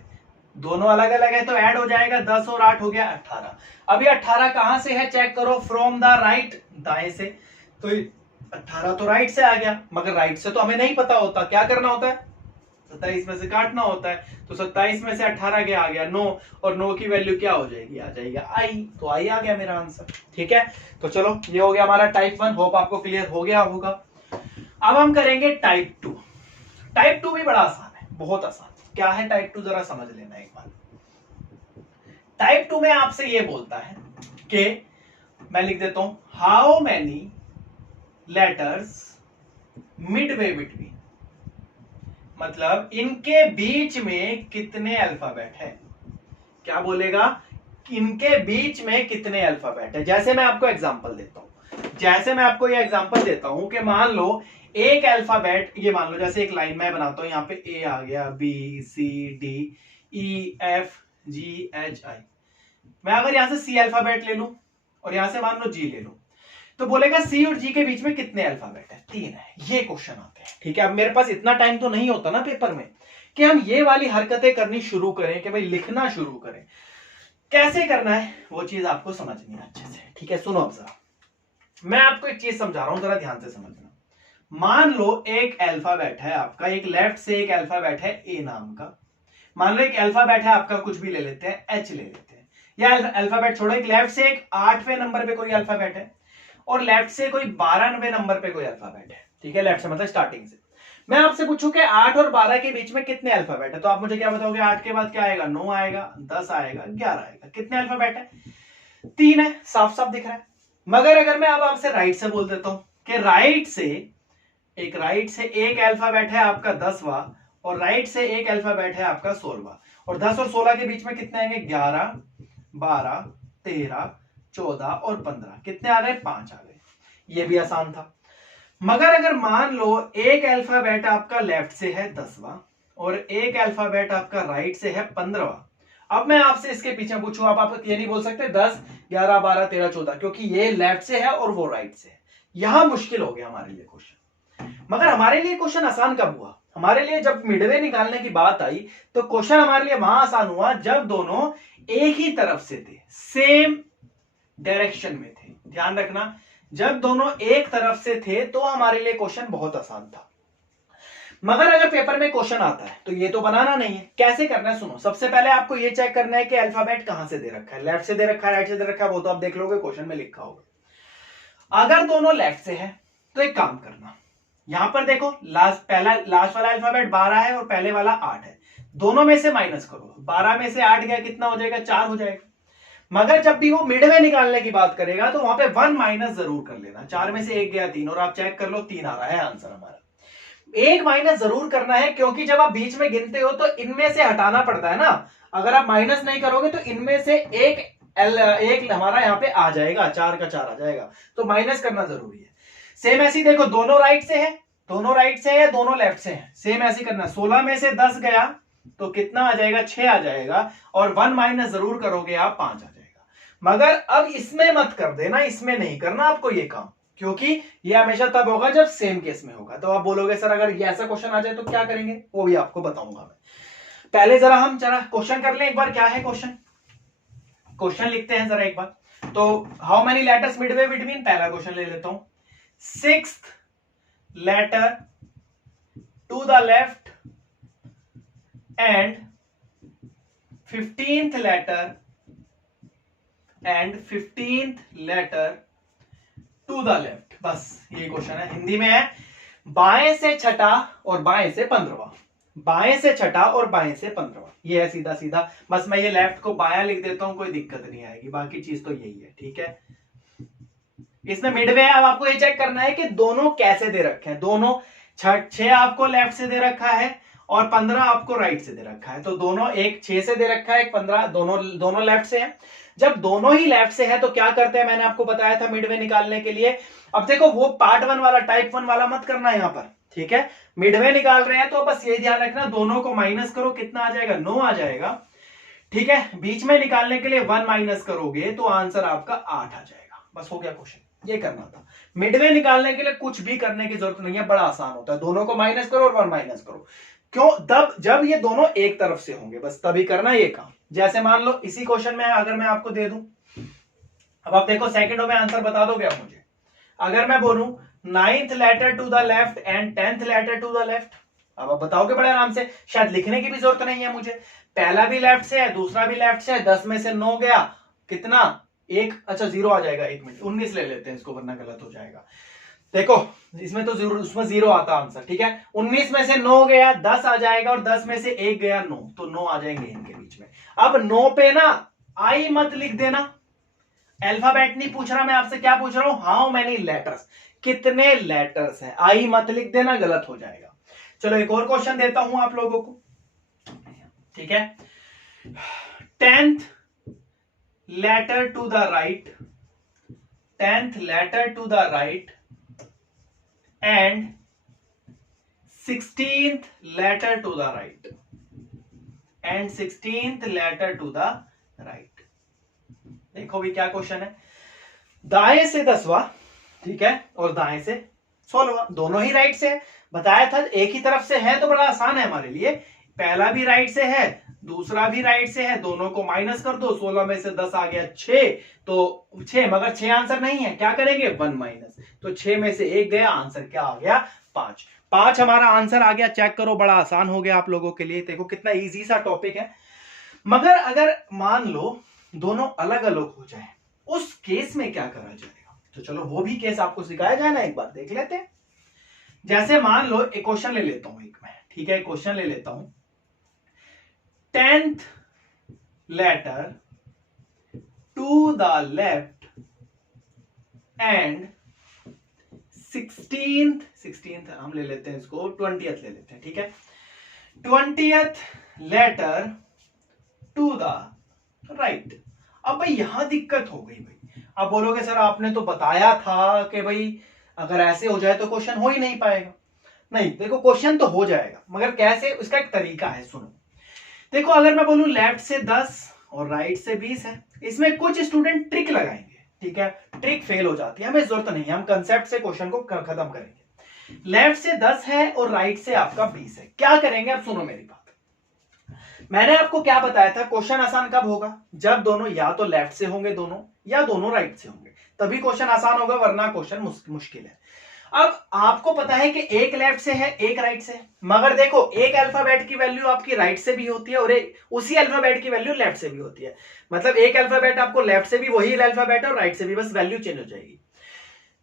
दोनों अलग अलग है तो ऐड हो जाएगा, 10 और 8 हो गया 18। अब ये 18 कहां से है, चेक करो, फ्रॉम द राइट, दाएं से, तो 18 तो राइट से आ गया, मगर राइट से तो हमें नहीं पता होता, क्या करना होता है, 27 में से काटना होता है, तो 27 में से 18 क्या आ गया 9, और 9 की वैल्यू क्या हो जाएगी, आ जाएगा आई, तो आई आ गया मेरा आंसर, ठीक है। तो चलो ये हो गया हमारा टाइप 1, होप आपको क्लियर हो गया होगा। अब हम करेंगे टाइप 2। टाइप 2 भी बड़ा आसान है, बहुत आसान, क्या है टाइप 2 जरा समझ लेना एक बार। टाइप 2 में आपसे ये बोलता है कि मैं लिख देता हूं, how many letters Midway between, मतलब इनके बीच में कितने अल्फाबेट है, क्या बोलेगा, इनके बीच में कितने अल्फाबेट है। जैसे मैं आपको एग्जांपल देता हूं, जैसे मैं आपको ये एग्जांपल देता हूं कि मान लो एक अल्फाबेट, ये मान लो जैसे एक लाइन मैं बनाता हूं, यहाँ पे ए आ गया, B C D E F G H I, मैं अगर यहां से सी अल्फाबेट ले लूं और यहां से मान लो जी ले लूं, तो बोलेगा सी और जी के बीच में कितने अल्फाबेट है, 3 है। ये क्वेश्चन आते हैं, ठीक है। अब मेरे पास इतना टाइम तो नहीं होता ना पेपर में कि हम ये वाली हरकतें करनी शुरू करें, कि भाई लिखना शुरू करें। कैसे करना है वो चीज आपको समझनी है अच्छे से, ठीक है। सुनो अब जरा, मैं आपको एक चीज समझा रहा हूं, जरा ध्यान से समझना। मान लो एक अल्फाबेट है आपका, एक लेफ्ट से एक अल्फाबेट है ए नाम का। मान लो एक अल्फाबेट है आपका, कुछ भी ले लेते हैं, एच ले लेते हैं, या अल्फाबेट छोड़ो, एक लेफ्ट से एक 8वें नंबर पे कोई अल्फाबेट है और लेफ्ट से कोई 12वें नंबर पे कोई अल्फाबेट है, ठीक है। लेफ्ट से मतलब स्टार्टिंग से। मैं आपसे पूछूं कि 8 और 12 के बीच में कितने अल्फाबेट है, तो आप मुझे क्या बताओगे? 8 के बाद क्या आएगा? 9 आएगा, 10 आएगा, 11 आएगा। कितने अल्फाबेट है? 3 है, साफ साफ दिख रहा है। मगर अगर मैं अब आपसे राइट से बोल देता हूं कि राइट से एक अल्फाबेट है आपका 10वां और राइट से एक अल्फाबेट है आपका 16वां, और 10 और 16 के बीच में कितने आएंगे? 11, 12, 13, 14 और 15। कितने आ गए? 5 आ गए। ये भी आसान था। मगर अगर मान लो एक अल्फाबेट आपका लेफ्ट से है 10वां और एक अल्फाबेट आपका राइट से है 15वां। अब मैं आपसे इसके पीछे पूछूं, आप ये नहीं बोल सकते 10, 11, 12, 13, 14, क्योंकि ये लेफ्ट से है और वो राइट से है। यहां मुश्किल हो गया हमारे लिए क्वेश्चन। मगर हमारे लिए क्वेश्चन आसान कब हुआ? हमारे लिए जब मिडवे निकालने की बात आई तो क्वेश्चन हमारे लिए वहां आसान हुआ जब दोनों एक ही तरफ से थे, सेम डायरेक्शन में थे। ध्यान रखना, जब दोनों एक तरफ से थे तो हमारे लिए क्वेश्चन बहुत आसान था। मगर अगर पेपर में क्वेश्चन आता है तो ये तो बनाना नहीं है। कैसे करना है? सुनो, सबसे पहले आपको ये चेक करना है कि अल्फाबेट कहां से दे रखा है, लेफ्ट से दे रखा है, राइट से दे रखा है, वो तो आप देख लोगे, क्वेश्चन में लिखा होगा। अगर दोनों लेफ्ट से है तो एक काम करना, यहां पर देखो, लास्ट वाला अल्फाबेट 12 है और पहले वाला 8 है। दोनों में से माइनस करो, 12 में से 8 गया, कितना हो जाएगा? 4 हो जाएगा। मगर जब भी वो मिडवे निकालने की बात करेगा तो वहां पे 1 माइनस जरूर कर लेना। 4 में से 1 गया 3, और आप चेक कर लो 3 आ रहा है आंसर हमारा। 1 माइनस जरूर करना है, क्योंकि जब आप बीच में गिनते हो तो इनमें से हटाना पड़ता है ना। अगर आप माइनस नहीं करोगे तो इनमें से एक हमारा यहाँ पे आ जाएगा, 4 का 4 आ जाएगा, तो माइनस करना जरूरी है। सेम ऐसी देखो, दोनों राइट से है, दोनों लेफ्ट से है, सेम ऐसी करना। 16 में से 10 गया तो कितना आ जाएगा? 6 आ जाएगा, और 1 माइनस जरूर करोगे आप, 5 आ जाएगा। मगर अब इसमें मत कर देना, इसमें नहीं करना आपको ये काम, क्योंकि ये हमेशा तब होगा जब सेम केस में होगा। तो आप बोलोगे सर अगर ये ऐसा क्वेश्चन आ जाए तो क्या करेंगे, वो भी आपको बताऊंगा मैं। पहले हम क्वेश्चन कर लें एक बार। क्या है क्वेश्चन लिखते हैं जरा एक बार। तो how many letters Midway between, पहला क्वेश्चन ले लेता हूं। 6th letter to the left and 15th letter to the left। बस ये क्वेश्चन है, हिंदी में है बाएं से छठा और बाएं से 15वां, बाएं से छठा और बाएं से 15वां। ये है सीधा सीधा। बस मैं ये लेफ्ट को बायां लिख देता हूं, कोई दिक्कत नहीं आएगी, बाकी चीज तो यही है, ठीक है। इसमें मिडवे है। अब आपको ये चेक करना है कि दोनों कैसे दे रखे हैं। दोनों 6 आपको लेफ्ट से दे रखा है और 15 आपको राइट से दे रखा है। तो दोनों, एक 6 से दे रखा है, एक 15, दोनों लेफ्ट से है। जब दोनों ही लेफ्ट से है तो क्या करते हैं, मैंने आपको बताया था मिडवे निकालने के लिए। अब देखो, वो पार्ट 1 वाला, टाइप 1 वाला मत करना यहां पर, ठीक है। मिडवे निकाल रहे हैं तो बस ये ध्यान रखना, दोनों को माइनस करो, कितना आ जाएगा? 9 आ जाएगा, ठीक है। बीच में निकालने के लिए 1 माइनस करोगे तो आंसर आपका 8 आ जाएगा। बस हो गया क्वेश्चन, ये करना था। मिडवे निकालने के लिए कुछ भी करने की जरूरत नहीं है, बड़ा आसान होता है। दोनों को माइनस करो और 1 माइनस करो। क्यों? तब जब ये दोनों एक तरफ से होंगे, बस तभी करना ये काम। जैसे मान लो इसी क्वेश्चन में अगर मैं आपको दे दूं, अब आप देखो सेकंडों में आंसर बता दोगे आप मुझे। अगर मैं बोलूं 9th letter to the left and 10th letter to the left, अब आप बताओगे बड़े आराम से, शायद लिखने की भी जरूरत नहीं है मुझे। पहला भी लेफ्ट से है, दूसरा भी लेफ्ट से है, 10 में से 9 गया, कितना? 1, अच्छा 0 आ जाएगा, 1 मिनट, 19 ले लेते हैं इसको, वरना गलत हो जाएगा। देखो इसमें तो उसमें 0 आता आंसर, ठीक है। 19 में से 9 गया, 10 आ जाएगा, और 10 में से 1 गया 9, तो 9 आ जाएंगे इनके बीच में। अब 9 पे ना आई मत लिख देना, अल्फाबेट नहीं पूछ रहा मैं आपसे, क्या पूछ रहा हूं? हाउ मेनी लेटर्स, कितने लेटर्स हैं, आई मत लिख देना, गलत हो जाएगा। चलो एक और क्वेश्चन देता हूं आप लोगों को, ठीक है। 10th letter to the right, 10th letter to the right and 16th letter to the right and 16th letter to the right। देखो भी क्या क्वेश्चन है। दाएं से 10वां ठीक है, और दाएं से 16, दोनों ही राइट से है। बताया था एक ही तरफ से है तो बड़ा आसान है हमारे लिए, पहला भी राइट से है दूसरा भी राइट से है, दोनों को माइनस कर दो, 16 में से 10 आ गया 6, तो 6, मगर 6 आंसर नहीं है, क्या करेंगे 1 माइनस, तो 6 में से 1 गया, आंसर क्या आ गया 5। 5 हमारा आंसर आ गया, चेक करो, बड़ा आसान हो गया आप लोगों के लिए, देखो कितना इजी सा टॉपिक है। मगर अगर मान लो दोनों अलग अलग हो जाए, उस केस में क्या करा जाएगा, तो चलो वो भी केस आपको सिखाया जाए ना, एक बार देख लेते हैं। जैसे मान लो एक क्वेश्चन ले लेता हूं एक मैं, ठीक है, क्वेश्चन ले लेता हूं, 10th letter to the left and 16th हम ले लेते हैं इसको 20th ले लेते हैं, ठीक है, 20th letter to the right। अब भाई यहां दिक्कत हो गई भाई, अब बोलोगे सर आपने तो बताया था कि भाई अगर ऐसे हो जाए तो क्वेश्चन हो ही नहीं पाएगा। नहीं, देखो क्वेश्चन तो हो जाएगा, मगर कैसे, उसका एक तरीका है, सुनो। देखो अगर मैं बोलूं लेफ्ट से 10 और राइट से 20 है, इसमें कुछ स्टूडेंट ट्रिक लगाएंगे, ठीक है, ट्रिक फेल हो जाती है, हमें जरूरत नहीं है, हम कंसेप्ट से क्वेश्चन को खत्म करेंगे। लेफ्ट से 10 है और राइट से आपका 20 है, क्या करेंगे, अब सुनो मेरी बात। मैंने आपको क्या बताया था, क्वेश्चन आसान कब होगा, जब दोनों या तो लेफ्ट से होंगे दोनों, या दोनों राइट से होंगे, तभी क्वेश्चन आसान होगा, वरना क्वेश्चन मुश्किल है। अब आपको पता है कि एक लेफ्ट से है एक राइट से, मगर देखो एक अल्फाबेट की वैल्यू आपकी राइट से भी होती है और उसी अल्फाबेट की वैल्यू लेफ्ट से भी होती है, मतलब एक अल्फाबेट आपको लेफ्ट से भी वही अल्फाबेट और राइट से भी, बस वैल्यू चेंज हो जाएगी।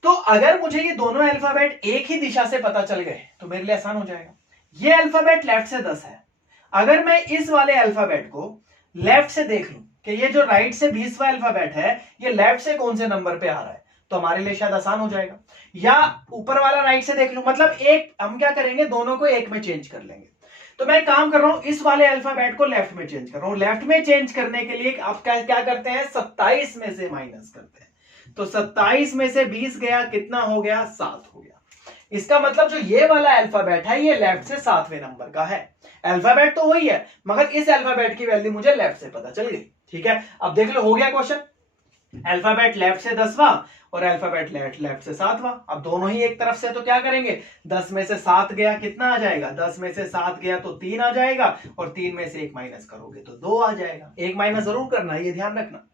तो अगर मुझे ये दोनों अल्फाबेट एक ही दिशा से पता चल गए तो मेरे लिए आसान हो जाएगा। ये अल्फाबेट लेफ्ट से 10 है, अगर मैं इस वाले अल्फाबेट को लेफ्ट से देख लूं कि ये जो राइट से 20वां अल्फाबेट है ये लेफ्ट से कौन से नंबर पे आ रहा है, तो हमारे लिए शायद आसान हो जाएगा। या ऊपर वाला राइट से देख लूं, मतलब एक हम क्या करेंगे, दोनों को एक में चेंज कर लेंगे। तो मैं काम कर रहा हूं, इस वाले अल्फाबेट को लेफ्ट में चेंज कर रहा हूं, लेफ्ट में चेंज करने के लिए आप क्या करते हैं, 27 में से माइनस करते हैं, तो 27 में से 20 गया, कितना हो गया 7 हो गया। इसका मतलब जो ये वाला अल्फाबेट है ये लेफ्ट से 7वें नंबर का है, अल्फाबेट तो वही है मगर इस अल्फाबेट की वैल्यू मुझे लेफ्ट से पता चल गई, ठीक है। अब देख लो हो गया क्वेश्चन, अल्फाबेट लेफ्ट से 10वां और अल्फाबेट लेफ्ट से 7वां, अब दोनों ही एक तरफ से, तो क्या करेंगे, 10 में से 7 गया, कितना आ जाएगा, 10 में से 7 गया तो 3 आ जाएगा, और 3 में से 1 माइनस करोगे तो 2 आ जाएगा। 1 माइनस जरूर करना है, ये ध्यान रखना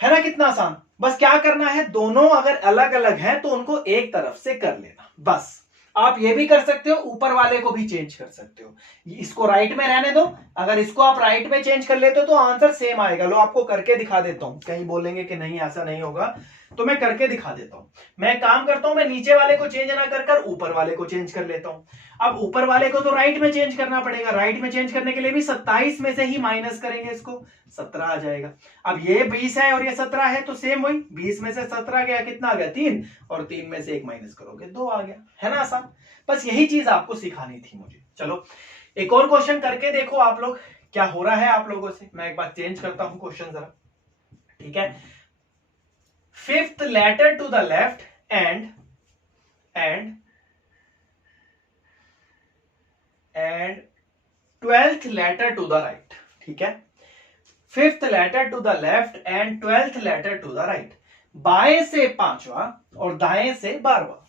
है ना, कितना आसान। बस क्या करना है, दोनों अगर अलग अलग हैं तो उनको एक तरफ से कर लेना, बस। आप ये भी कर सकते हो, ऊपर वाले को भी चेंज कर सकते हो, इसको राइट में रहने दो, अगर इसको आप राइट में चेंज कर लेते हो तो आंसर सेम आएगा। लो आपको करके दिखा देता हूं, कहीं बोलेंगे कि नहीं ऐसा नहीं होगा, तो मैं करके दिखा देता हूं। मैं काम करता हूं, मैं नीचे वाले को चेंज ना कर ऊपर वाले को चेंज कर लेता हूं। अब ऊपर वाले को तो राइट में चेंज करना पड़ेगा, राइट में चेंज करने के लिए भी 27 में से ही माइनस करेंगे, इसको 17 आ जाएगा। अब ये 20 है और ये 17 है, तो सेम वही, 20 में से 17 गया, कितना आ गया 3, और 3 में से 1 माइनस करोगे 2 आ गया, है ना आसान। बस यही चीज आपको सिखानी थी मुझे। चलो एक और क्वेश्चन करके देखो आप लोग क्या हो रहा है आप लोगों से। मैं एक बार चेंज करता हूं क्वेश्चन जरा, ठीक है। 5th letter to the left and 12th letter to the right, ठीक है। 5th letter to the left and 12th letter to the right, बाएं से 5वां और दाएं से 12वां,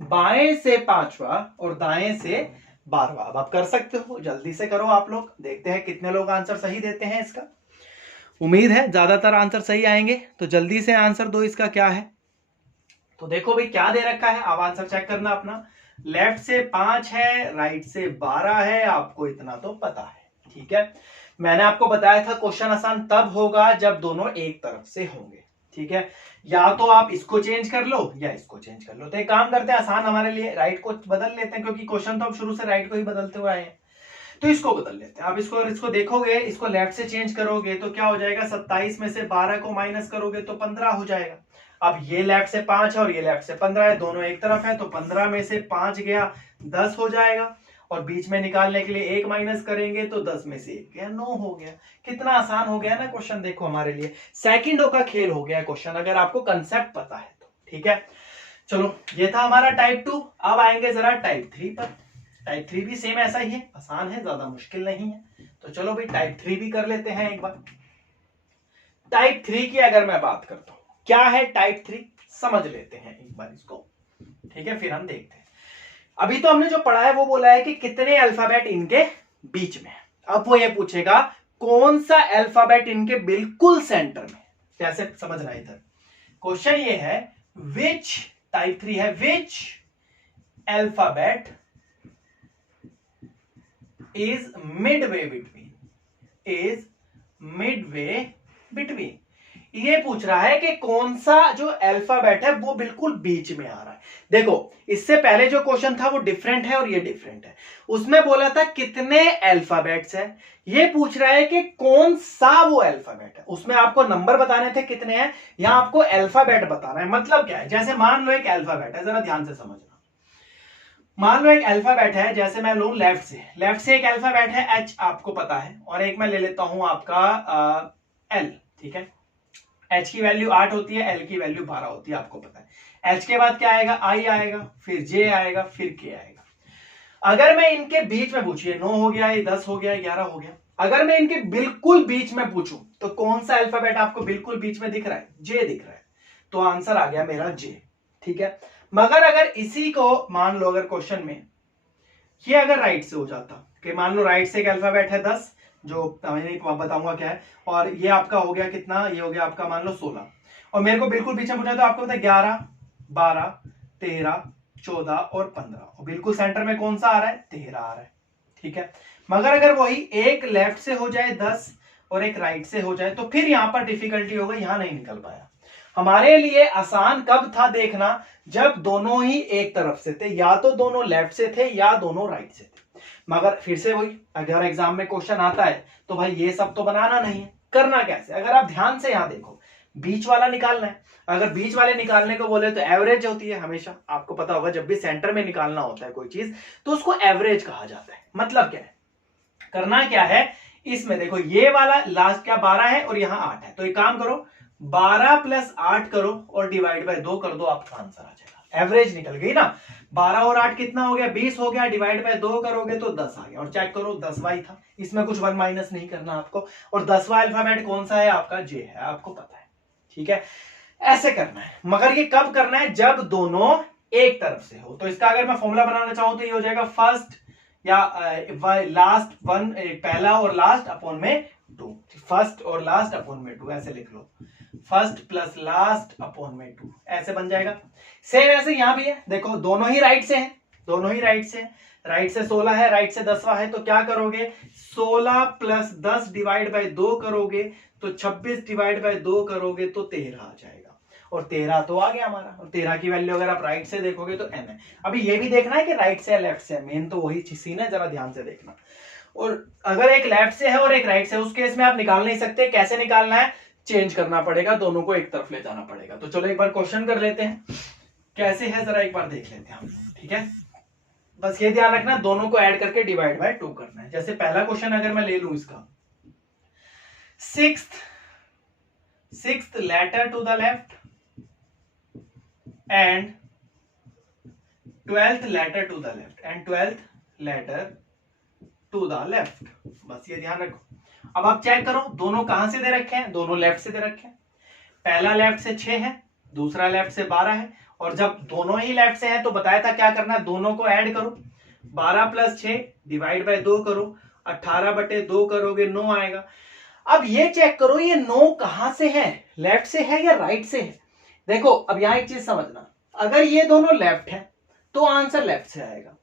बाएं से 5वां और दाएं से 12वां। अब आप कर सकते हो, जल्दी से करो आप लोग, देखते हैं कितने लोग आंसर सही देते हैं इसका। उम्मीद है ज्यादातर आंसर सही आएंगे, तो जल्दी से आंसर दो इसका क्या है। तो देखो भाई क्या दे रखा है, अब आंसर चेक करना अपना। लेफ्ट से 5 है, राइट से 12 है, आपको इतना तो पता है, ठीक है। मैंने आपको बताया था क्वेश्चन आसान तब होगा जब दोनों एक तरफ से होंगे, ठीक है। या तो आप इसको चेंज कर लो या इसको चेंज कर लो, तो एक काम करते हैं आसान हमारे लिए, राइट को बदल लेते हैं, क्योंकि क्वेश्चन तो हम शुरू से राइट को ही बदलते हुए आए हैं, तो इसको बदल लेते हैं। आप इसको देखोगे, इसको लेफ्ट से चेंज करोगे तो क्या हो जाएगा, 27 में से 12 को माइनस करोगे तो 15 हो जाएगा। अब ये लेफ्ट से 5 है और ये लेफ्ट से 15 है, दोनों एक तरफ है, तो 15 में से 5 गया 10 हो जाएगा, और बीच में निकालने के लिए 1 माइनस करेंगे तो 10 में से 1 गया 9 हो गया। कितना आसान हो गया ना क्वेश्चन, देखो हमारे लिए सेकंडों का खेल हो गया क्वेश्चन, अगर आपको कंसेप्ट पता है तो, ठीक है। चलो ये था हमारा टाइप 2, अब आएंगे जरा टाइप 3 पर। टाइप 3 भी सेम ऐसा ही है, आसान है, ज्यादा मुश्किल नहीं है। तो चलो भाई टाइप 3 भी कर लेते हैं एक बार। टाइप 3 की अगर मैं बात करता हूं, क्या है टाइप 3, समझ लेते हैं एक बार इसको, ठीक है, फिर हम देखते हैं। अभी तो हमने जो पढ़ा है वो बोला है कि कितने अल्फाबेट इनके बीच में। अब वो ये पूछेगा कौन सा अल्फाबेट इनके बिल्कुल सेंटर में। कैसे समझना है इधर, क्वेश्चन ये है विच, टाइप 3 है, which alphabet is midway between, is midway between. ये पूछ रहा है कि कौन सा जो अल्फाबेट है वो बिल्कुल बीच में आ रहा है। देखो इससे पहले जो क्वेश्चन था वो डिफरेंट है और ये डिफरेंट है। उसमें बोला था कितने अल्फाबेट्स है, ये पूछ रहा है कि कौन सा वो अल्फाबेट है। उसमें आपको नंबर बताने थे कितने हैं, यहां आपको अल्फाबेट बताना है। मतलब क्या है, जैसे मान लो एक अल्फाबेट है, जरा ध्यान से समझना। मान लो एक अल्फाबेट है, जैसे मैं लूं लेफ्ट से एक अल्फाबेट है एच, आपको पता है, और एक मैं ले लेता हूं आपका एल, ठीक है। एच की वैल्यू 8 होती है, एल की वैल्यू 12 होती है, आपको पता है। एच के बाद क्या आएगा, आई आएगा, फिर जे आएगा, फिर के आएगा। अगर मैं इनके बीच में पूछिए 9 हो गया, 10 हो गया, 11 हो गया, अगर मैं इनके बिल्कुल बीच में पूछूं तो कौन सा अल्फाबेट आपको बिल्कुल बीच में दिख रहा है, जे दिख रहा है, तो आंसर आ गया मेरा जे, ठीक है। मगर अगर इसी को मान लो, अगर क्वेश्चन में ये अगर राइट से हो जाता कि मान लो राइट से एक अल्फाबेट है 10, जो मैं बताऊंगा क्या है, और ये आपका हो गया कितना, ये हो गया आपका मान लो 16, और मेरे को बिल्कुल पीछे पूछा तो आपको पता है 11, 12, 13, 14 और 15, और बिल्कुल सेंटर में कौन सा आ रहा है, 13 आ रहा है, ठीक है। मगर अगर वही एक लेफ्ट से हो जाए 10 और एक राइट से हो जाए तो फिर यहां पर डिफिकल्टी हो गई, यहां नहीं निकल पाया। हमारे लिए आसान कब था देखना, जब दोनों ही एक तरफ से थे, या तो दोनों लेफ्ट से थे या दोनों राइट से थे। मगर फिर से वही, अगर एग्जाम में क्वेश्चन आता है तो भाई ये सब तो बनाना नहीं है, करना कैसे, अगर आप ध्यान से यहां देखो, बीच वाला निकालना है। अगर बीच वाले निकालने को बोले तो एवरेज होती है हमेशा, आपको पता होगा जब भी सेंटर में निकालना होता है कोई चीज तो उसको एवरेज कहा जाता है। मतलब क्या है, करना क्या है, इसमें देखो ये वाला लास्ट क्या 12 है और यहां 8 है, तो एक काम करो 12 प्लस 8 करो और डिवाइड बाय 2 कर दो, आपका आंसर आ जाएगा। एवरेज निकल गई ना, 12 और 8 कितना हो गया, 20 हो गया, डिवाइड बाय 2 करोगे तो 10 आ गया। और चेक करो 10वां ही था, इसमें कुछ 1 माइनस नहीं करना आपको। और 10वां अल्फाबेट कौन सा है, आपका जे है, आपको पता है, ठीक है। ऐसे करना है, मगर ये कब करना है, जब दोनों एक तरफ से हो। तो इसका अगर मैं फॉर्मूला बनाना चाहूं तो ये हो जाएगा फर्स्ट या लास्ट वन, पहला और लास्ट अपॉन में 2, फर्स्ट और लास्ट अपॉन में 2, ऐसे लिख लो, फर्स्ट प्लस लास्ट अपॉन में 2, ऐसे बन जाएगा। सेम ऐसे यहां भी है, देखो दोनों ही राइट से हैं, दोनों ही राइट से, राइट से 16 है, राइट से 10वां है, तो क्या करोगे 16 प्लस 10 डिवाइड बाय 2 करोगे तो 26 डिवाइड बाय 2 करोगे तो 13 आ जाएगा। और 13 तो आ गया हमारा, और 13 की वैल्यू अगर आप राइट से देखोगे तो m है। अभी ये भी देखना है कि राइट से या लेफ्ट से, मेन तो वही सीन है, जरा ध्यान से देखना। और अगर एक लेफ्ट से है और एक राइट से, उस केस में आप निकाल नहीं सकते। कैसे निकालना है, चेंज करना पड़ेगा, दोनों को एक तरफ ले जाना पड़ेगा। तो चलो एक बार क्वेश्चन कर लेते हैं, कैसे है जरा एक बार देख लेते हैं हम, ठीक है। बस ये ध्यान रखना दोनों को ऐड करके डिवाइड बाय 2 करना है। जैसे पहला क्वेश्चन अगर मैं ले लूं इसका, sixth letter to the left and 12th letter to the left and 12th letter to the left, बस ये ध्यान रखो। अब आप चेक करो दोनों कहां से दे रखे हैं, दोनों लेफ्ट से दे रखे हैं। पहला लेफ्ट से 6 है, दूसरा लेफ्ट से 12 है, और जब दोनों ही लेफ्ट से हैं तो बताया था क्या करना है, दोनों को ऐड करो, 12 प्लस 6 डिवाइड बाय 2 करो, 18/2 करोगे 9 आएगा। अब ये चेक करो ये 9 कहां से है, लेफ्ट से है या राइट से है। देखो अब यहां एक चीज समझना, अगर ये दोनों लेफ्ट है तो आंसर लेफ्ट से आएगा,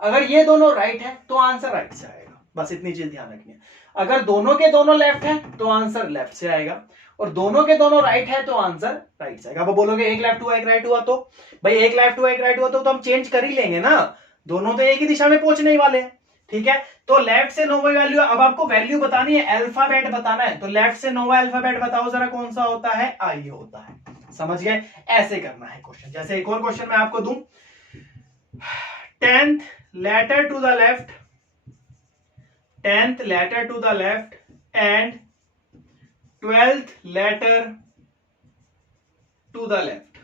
अगर ये दोनों राइट है तो आंसर राइट से आएगा। बस इतनी चीज ध्यान रखनी है। अगर दोनों के दोनों लेफ्ट है तो आंसर लेफ्ट से आएगा, और दोनों के दोनों राइट है तो आंसर राइट से आएगा। अब बोलोगे एक लेफ्ट हुआ एक राइट हुआ, तो भाई एक लेफ्ट हुआ एक राइट हुआ तो हम चेंज कर ही लेंगे ना, दोनों तो एक ही दिशा में पहुंचने ही वाले हैं, ठीक है। तो लेफ्ट से 9वां वैल्यू, अब आपको वैल्यू बतानी है, अल्फाबेट बताना है, तो लेफ्ट से 9वां अल्फाबेट बताओ जरा कौन सा होता है, आई होता है। समझ गए, ऐसे करना है क्वेश्चन। जैसे एक और क्वेश्चन मैं आपको दूं, 10th letter to the left, 10th letter to the left and 12th letter to the left,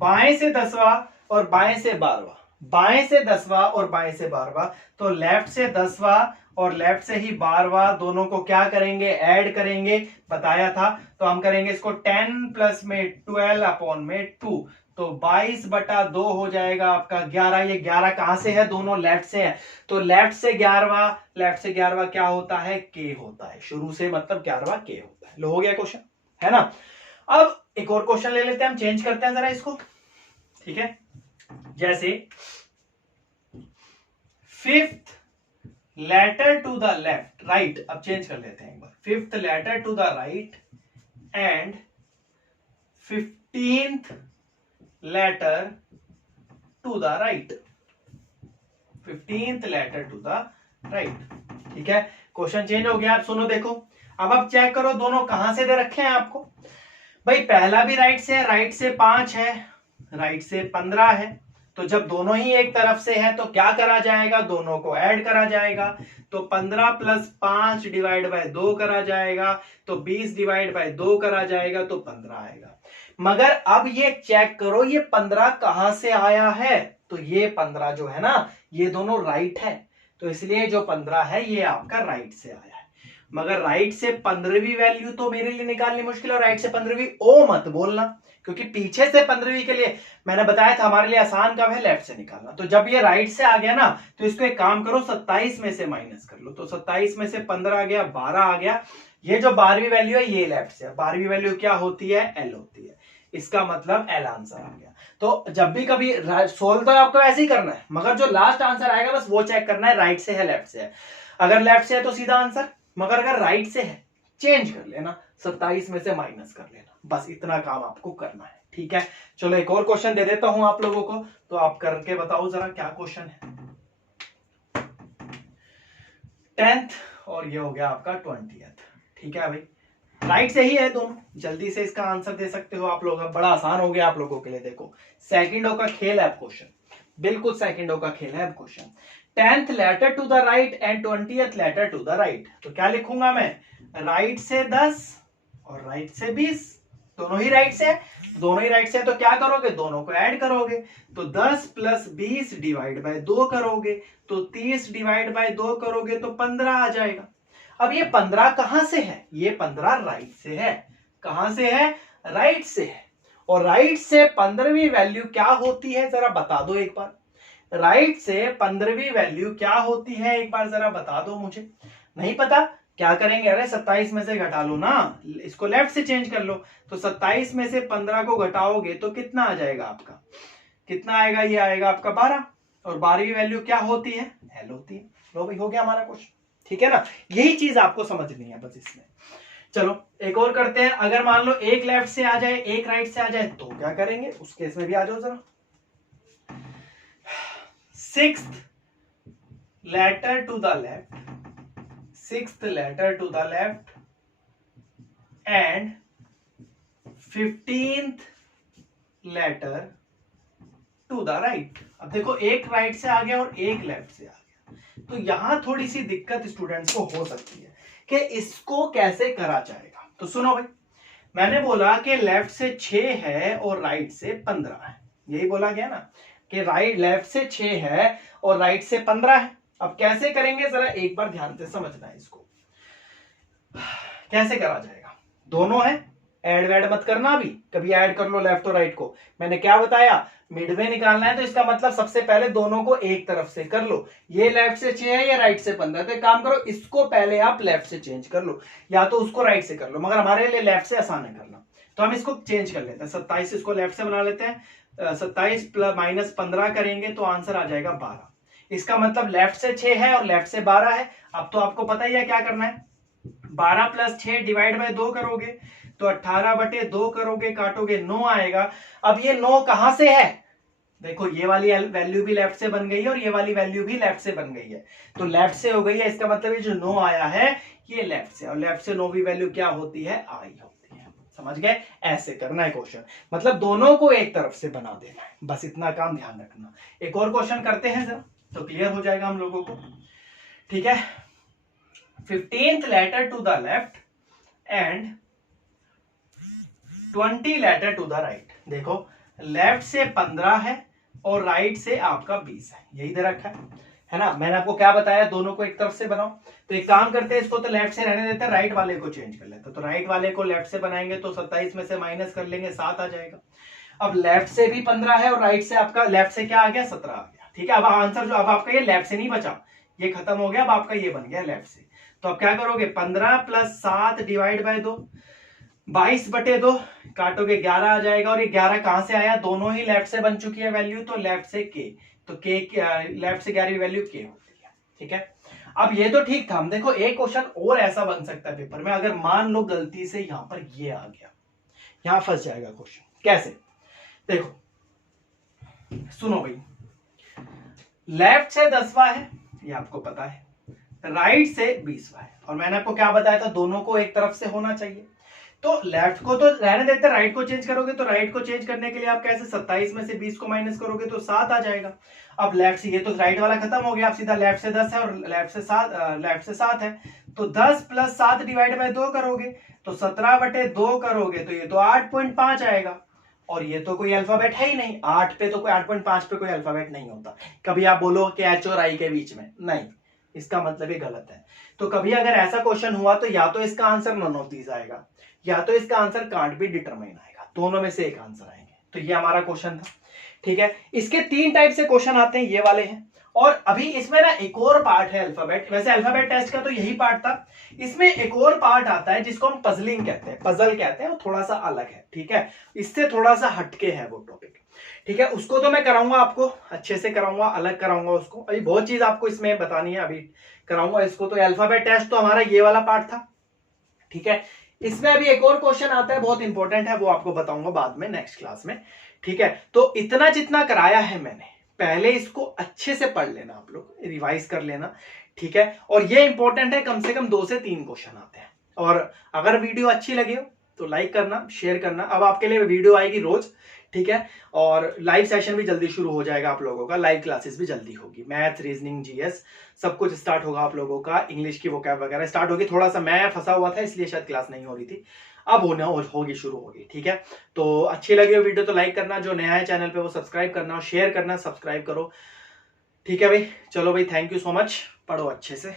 बाएं से 10वां और बाएं से 12वां, बाएं से 10वां और बाएं से 12वां, तो लेफ्ट से 10वां और लेफ्ट से ही बार बार दोनों को क्या करेंगे, ऐड करेंगे, बताया था। तो हम करेंगे इसको 10 प्लस में 12 अपॉन में 2, तो 22/2 हो जाएगा आपका 11। ये 11 कहां से है, दोनों लेफ्ट से है, तो लेफ्ट से 11वां क्या होता है, के होता है, शुरू से मतलब 11वां के होता है। लो हो गया क्वेश्चन, है ना। अब एक और क्वेश्चन ले लेते हैं, हम चेंज करते हैं जरा इसको, ठीक है। जैसे 5th letter to the left, right, अब चेंज कर लेते हैं एक बार, 5th letter to the right and 15th letter to the right, 15th letter to the right, ठीक है। क्वेश्चन चेंज हो गया। आप सुनो, देखो अब आप चेक करो दोनों कहां से दे रखे हैं आपको। भाई पहला भी राइट से है, राइट से 5 है, राइट से 15 है, तो जब दोनों ही एक तरफ से है तो क्या करा जाएगा, दोनों को ऐड करा जाएगा। तो 15 प्लस 5 डिवाइड बाय 2 करा जाएगा, तो 20 डिवाइड बाय 2 करा जाएगा, तो 15 आएगा। मगर अब ये चेक करो ये 15 कहां से आया है, तो ये 15 जो है ना ये दोनों राइट है, तो इसलिए जो 15 है ये आपका राइट से आया है। मगर राइट से 15वीं वैल्यू तो मेरे लिए निकालनी मुश्किल है, राइट से 15वीं ओ मत बोलना, क्योंकि पीछे से 15वीं के लिए मैंने बताया था हमारे लिए आसान कब है, लेफ्ट से निकालना। तो जब ये राइट से आ गया ना तो इसको एक काम करो 27 में से माइनस कर लो, तो 27 में से 15 आ गया, 12 आ गया। ये जो 12वीं वैल्यू है ये लेफ्ट से, 12वीं वैल्यू क्या होती है, एल होती है, इसका मतलब एल आंसर आ गया। तो जब भी कभी सोल्व तो आपको ऐसे ही करना है, मगर जो लास्ट आंसर आएगा बस वो चेक करना है राइट से है लेफ्ट से है। अगर लेफ्ट से है तो सीधा आंसर, मगर अगर राइट से है चेंज कर लेना, 27 में से माइनस कर लेना, बस इतना काम आपको करना है, ठीक है। चलो एक और क्वेश्चन दे देता हूं आप लोगों को, तो आप करके बताओ जरा क्या क्वेश्चन है। 10th और ये हो गया आपका 20th, ठीक है भाई, राइट से ही है दोनों, जल्दी से इसका आंसर दे सकते हो आप लोग, बड़ा आसान हो गया आप लोगों के लिए। देखो सेकंडों का खेल है क्वेश्चन, बिल्कुल सेकंडों का खेल है question. 10th letter to the right and 20th letter to the right, तो क्या लिखूंगा मैं, राइट से 10 और राइट से 20, दोनों ही राइट से है, दोनों ही राइट से है, तो क्या करोगे, दोनों को ऐड करोगे, तो 10 प्लस 20 डिवाइड बाय 2 करोगे, तो 30 डिवाइड बाय 2 करोगे तो 15 आ जाएगा। अब ये 15 कहां से है, ये 15 राइट से है, कहां से है, राइट से है। और राइट से 15वीं वैल्यू क्या होती है जरा बता दो एक बार, राइट से 15वीं वैल्यू क्या होती है एक बार जरा बता दो मुझे। नहीं पता, क्या करेंगे, अरे 27 में से घटा लो ना, इसको लेफ्ट से चेंज कर लो, तो 27 में से 15 को घटाओगे तो कितना आ जाएगा आपका, कितना आएगा, ये आएगा आपका 12, और 12वीं वैल्यू क्या होती है, एल होती है। लो भाई हो गया हमारा क्वेश्चन, ठीक है ना, यही चीज आपको समझनी है बस इसमें। चलो एक और करते हैं, अगर मान लो एक लेफ्ट से आ जाए एक राइट से आ जाए तो क्या करेंगे, उस केस में भी आ जाओ जरा। 6th letter to the left, 6th letter to the left and 15th letter to the right. अब देखो एक राइट से आ गया और एक लेफ्ट से आ गया, तो यहां थोड़ी सी दिक्कत स्टूडेंट्स को हो सकती है कि इसको कैसे करा जाएगा। तो सुनो भाई, मैंने बोला कि लेफ्ट से 6 है और राइट से 15 है, यही बोला गया ना कि राइट लेफ्ट से 6 है और राइट से 15 है। अब कैसे करेंगे जरा एक बार ध्यान से समझना है इसको, कैसे करा जाएगा। दोनों है, ऐड वैड मत करना, अभी कभी ऐड कर लो लेफ्ट और राइट को, मैंने क्या बताया, मिडवे निकालना है, तो इसका मतलब सबसे पहले दोनों को एक तरफ से कर लो। ये लेफ्ट से 6 है या राइट से 15, तो एक काम करो इसको पहले आप लेफ्ट से चेंज कर लो, या तो उसको राइट से कर लो, मगर हमारे लिए लेफ्ट से आसान है करना, तो हम इसको चेंज कर लेते हैं। 27 इसको लेफ्ट से बना लेते हैं, 27 प्लस माइनस 15 करेंगे तो आंसर आ जाएगा 12। इसका मतलब लेफ्ट से 6 है और लेफ्ट से 12 है। अब तो आपको पता ही है क्या करना है, 12 प्लस 6 डिवाइड बाय 2 करोगे तो 18/2 करोगे, काटोगे 9 आएगा। अब ये 9 कहां से है, देखो ये वाली वैल्यू भी लेफ्ट से बन गई है और ये वाली वैल्यू भी लेफ्ट से बन गई है, तो लेफ्ट से हो गई है, इसका मतलब ये जो 9 आया है ये लेफ्ट से, और लेफ्ट से 9वीं वैल्यू क्या होती है, आई होती है। समझ गए, ऐसे करना है क्वेश्चन, मतलब दोनों को एक तरफ से बना देना है, बस इतना काम ध्यान रखना। एक और क्वेश्चन करते हैं जरा, तो क्लियर हो जाएगा हम लोगों को, ठीक है। 15th letter to the left and 20 letter to the right. देखो लेफ्ट से 15 है और राइट से आपका 20 है, यही दे रखा है। है ना। मैंने आपको क्या बताया, दोनों को एक तरफ से बनाओ। तो एक काम करते हैं, इसको तो लेफ्ट से रहने देते हैं, राइट वाले को चेंज कर लेते हैं। तो राइट वाले को लेफ्ट से बनाएंगे तो 27 में से माइनस कर लेंगे, 7 आ जाएगा। अब लेफ्ट से भी 15 है और राइट से आपका लेफ्ट से क्या आ गया, 17 आ गया। ठीक है, अब आंसर जो अब आपका ये लेफ्ट से नहीं बचा, ये खत्म हो गया, अब आपका ये बन गया लेफ्ट से। तो अब क्या करोगे, 15 प्लस 7 डिवाइड बाय 2, 22/2 काटोगे 11 आ जाएगा। और ये 11 कहां से आया, दोनों ही लेफ्ट से बन चुकी है वैल्यू, तो लेफ्ट से के, तो के लेफ्ट से 11 वैल्यू के होती है। ठीक है, अब ये तो ठीक था। हम देखो एक क्वेश्चन और ऐसा बन सकता है पेपर में, अगर मान लो गलती से यहां पर ये आ गया, यहां फंस जाएगा क्वेश्चन। कैसे, देखो सुनो भाई, लेफ्ट से 10वां है, ये आपको पता है, राइट से 20वां है, और मैंने आपको क्या बताया था, दोनों को एक तरफ से होना चाहिए। तो लेफ्ट को तो रहने देते, राइट को चेंज करोगे, तो राइट को चेंज करने के लिए आप कैसे, 27 में से 20 को माइनस करोगे तो 7 आ जाएगा। अब लेफ्ट से, ये तो राइट वाला खत्म हो गया, आप सीधा लेफ्ट से 10 है और लेफ्ट से 7 है, तो 10 प्लस 7 डिवाइड बाय 2 करोगे तो 17/2 करोगे तो ये तो 8.5 आएगा। और ये तो कोई अल्फाबेट है ही नहीं, 8 पे तो कोई 8.5 पे कोई अल्फाबेट नहीं होता। कभी आप बोलो कि एच और आई के बीच में, नहीं, इसका मतलब ये गलत है। तो कभी अगर ऐसा क्वेश्चन हुआ तो या तो इसका आंसर नन ऑफ दीज आएगा, या तो इसका आंसर कांट बी डिटरमाइन आएगा, दोनों में से एक आंसर आएंगे। तो ये हमारा क्वेश्चन था। ठीक है, इसके 3 टाइप से क्वेश्चन आते हैं, ये वाले हैं। और अभी इसमें ना एक और पार्ट है अल्फाबेट, वैसे अल्फाबेट टेस्ट का तो यही पार्ट था, इसमें एक और पार्ट आता है जिसको हम पजलिंग कहते हैं, पजल कहते हैं, वो थोड़ा सा अलग है। ठीक है, इससे थोड़ा सा हटके है वो टॉपिक। ठीक है, उसको तो मैं कराऊंगा, आपको अच्छे से कराऊंगा, अलग कराऊंगा उसको। अभी बहुत चीज आपको इसमें बतानी है, अभी कराऊंगा इसको। तो अल्फाबेट टेस्ट तो हमारा ये वाला पार्ट था। ठीक है, इसमें अभी एक और क्वेश्चन आता है, बहुत इंपॉर्टेंट है, वो आपको बताऊंगा बाद में नेक्स्ट क्लास में। ठीक है, तो इतना जितना कराया है मैंने, पहले इसको अच्छे से पढ़ लेना, आप लोग रिवाइज कर लेना। ठीक है, और ये इंपॉर्टेंट है, कम से कम 2 से 3 क्वेश्चन आते हैं। और अगर वीडियो अच्छी लगी हो तो लाइक करना, शेयर करना। अब आपके लिए वीडियो आएगी रोज। ठीक है, और लाइव सेशन भी जल्दी शुरू हो जाएगा आप लोगों का, लाइव क्लासेस भी जल्दी होगी, मैथ, रीजनिंग, जीएस सब कुछ स्टार्ट होगा आप लोगों का, इंग्लिश की वोकैब वगैरह स्टार्ट होगी। थोड़ा सा मैं फंसा हुआ था इसलिए शायद क्लास नहीं हो रही थी, अब होगी, शुरू होगी। ठीक है, तो अच्छी लगी हो वीडियो तो लाइक करना, जो नया है चैनल पे वो सब्सक्राइब करना, और शेयर करना, सब्सक्राइब करो। ठीक है भाई, चलो भाई, थैंक यू सो मच, पढ़ो अच्छे से।